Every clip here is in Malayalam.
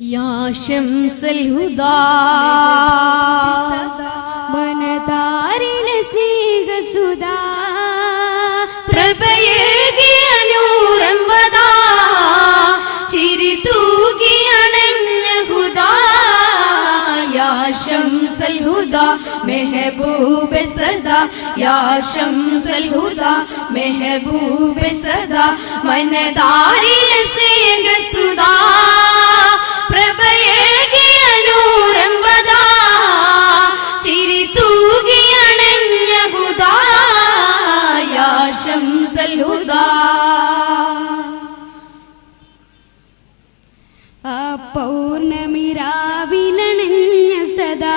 या शम्सल हुदा മനതാരിലെ സ്നേഹസുധാ പ്രഭയേകിയ നൂറമ്പതാ ചിരി തൂകിയണഞ്ഞ ഹുദാ യാ ശംസൽ ഹുദാ മെഹബൂബ് സദാ യാ ശംസൽ ഹുദാ മെഹബൂബ് സദാ മനതാരിലെ സ്നേഹസുധാ പ്രഭയേകിയ നൂറമ്പതാ ചിരി തൂകിയണഞ്ഞ ഹുദാ യാ ശംസൽ ഹുദാ ആ പൗർണമിരാവിലണഞ്ഞ സദാ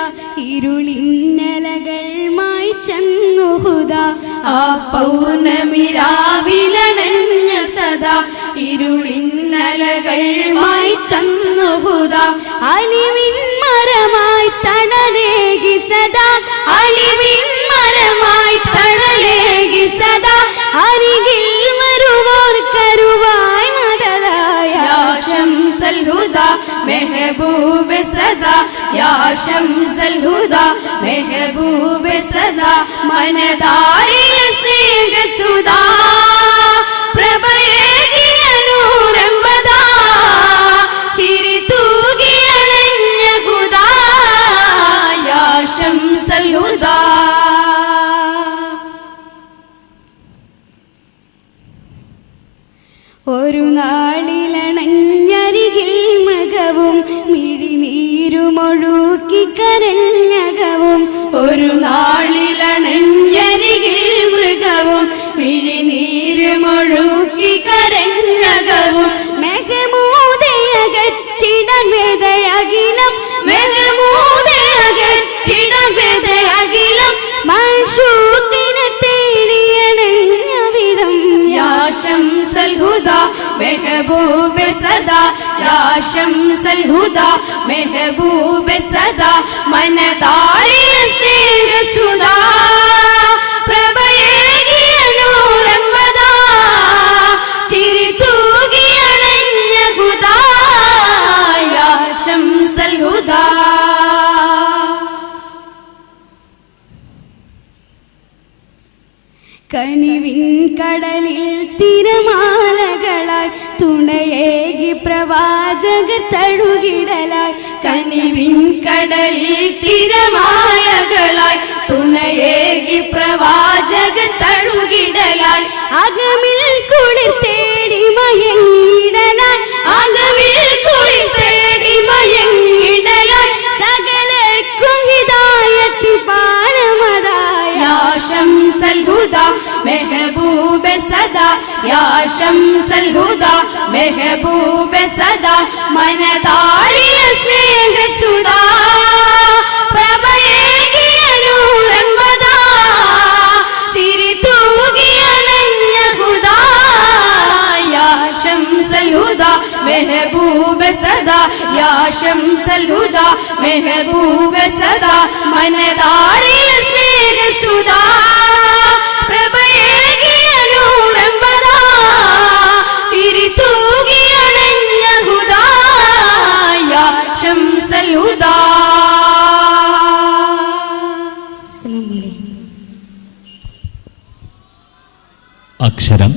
ഇരുളിന്നലകൾ മായ്ച്ചെന്നു ഹുദാ ആ പൗർണമിരാവിലണഞ്ഞ സദാ ഇരുളിന്നലകൾ മായ്ച്ചെന്നു ഹുദാ അലിവിൻ മരമായി തണലേകി സദാ അലിവിൻ മരമായി തണലേകി സദാ അരികിൽ വരുവോർ കരുവായി മദദായ യാ ശംസൽ ഹുദാ മെഹബൂബ് സദാ യാ ശംസൽ ഹുദാ മെഹബൂബ് സദാ മനതാരിലെ സ്നേഹസുധാ പ്രഭയേകിയ നൂറമ്പതാ ചിരി തൂകിയണഞ്ഞ ഹുദാ യാ ശംസൽ ഹുദാ ഒരു നാളിലണഞ്ഞരികിൽ മൃഗവും മിഴിനീരുമൊഴുക്കി കരഞ്ഞകവും ഒരു നാളിലണഞ്ഞരികിൽ മൃഗവും മിഴിനീരുമൊഴുക്കി കരഞ്ഞകവും മെഹമൂദയകറ്റിടൻ വേദയകിലം മെഹമൂദയകറ്റിടൻ വേദയകിലം മൻഷൂക്കിനെ തേടിയണഞ്ഞ വിധം യാ ശംസൽ ഹുദാ മെഹബൂബ് സദാ യാ ശംസൽ ഹുദാ മെഹബൂബ് സദാ മനതാരിലെ സ്നേഹസുധാ പ്രഭയേകിയ നൂറമ്പതാ ചിരി തൂകിയണഞ്ഞ ഹുദാ യാ ശംസൽ ഹുദാ കനിവിൻ കടലിൽ തിരമാലകളായി തുണയേകി പ്രവാചകർ തഴുകിടലായി കനിവിൻ കടലിൽ തിരമാലകളായി തുണയേകി പ്രവാചകർ തഴുകിടലായി അകമിൽ കുളിർ തേടി മയങ്ങിടലായി അകമിൽ കുളിർ തേടി മയങ്ങിടലായി സകലർക്കും ഹിദായത്തിൽ പാനമതായ യാ ശംസൽ ഹുദാ മെഹബൂബ് സദാ യാ ശംസൽ ഹുദാ മെഹബൂബ് സദാ മനതാരിലെ സ്നേഹസുധാ പ്രഭയേകിയ നൂറമ്പതാ ചിരി തൂകിയണഞ്ഞ ഹുദാ യാ ശംസൽ ഹുദാ മെഹബൂബ് സദാ യാ ശംസൽ ഹുദാ മെഹബൂബ് സദാ മനതാരിലെ സ്നേഹസുധാ പ്രഭയേകിയ നൂറമ്പതാ ചിരി തൂകിയണഞ്ഞ ഹുദാ യാ ശംസൽ ഹുദാ. അക്ഷരം